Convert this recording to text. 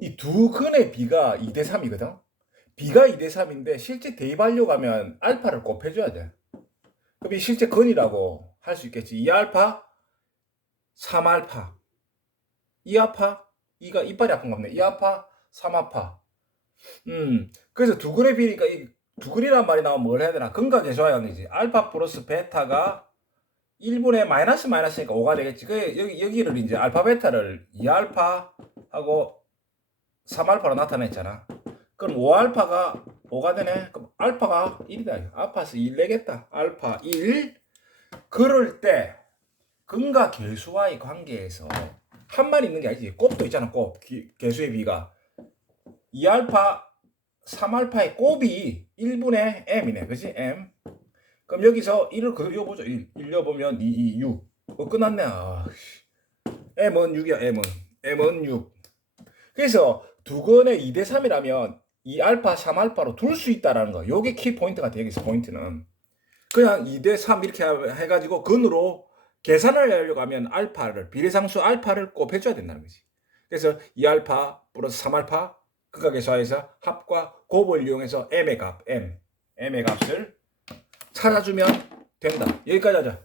이 두 근의 B가 2대 3이거든. B가 2대 3인데 실제 대입하려고 하면 알파를 곱해줘야 돼. 그럼 이 실제 근이라고 할 수 있겠지. 2알파, 3알파. 2아파, 2가 이빨이 아픈 겁네. 2아파, 3아파. 음, 그래서 두 근의 B니까 이 두 근이란 말이 나오면 뭘 해야 되나? 근과 계수하양이지. 알파 플러스 베타가 1분의 마이너스 마이너스니까 5가 되겠지. 그 여기 여기를 이제 알파 베타를 2알파 하고 3알파로 나타냈잖아. 그럼 5알파가 5가 되네. 그럼 알파가 1이다. 알파에서 1 내겠다. 알파 1. 그럴 때 근과 계수와의 관계에서 한만 있는 게 아니지. 곱도 있잖아. 곱. 기- 계수의 비가 2알파 3알파의 곱이 1분의 m이네. 그지? m. 그럼 여기서 1을 그려보죠. 1. 1 넣어보면 2, 2, 6. 어, 끝났네. 아, 씨. m은 6이야, m은. m은 6. 그래서 두 건의 2대 3이라면 2알파, 3알파로 둘 수 있다라는 거. 요게 키 포인트가 되겠어, 포인트는. 그냥 2대 3 이렇게 해가지고 근으로 계산을 하려고 하면 알파를, 비례상수 알파를 곱해줘야 된다는 거지. 그래서 2알파 플러스 3알파, 그가 계수해서 합과 곱을 이용해서 m의 값, m, m의 값을 찾아주면 된다. 여기까지 하자.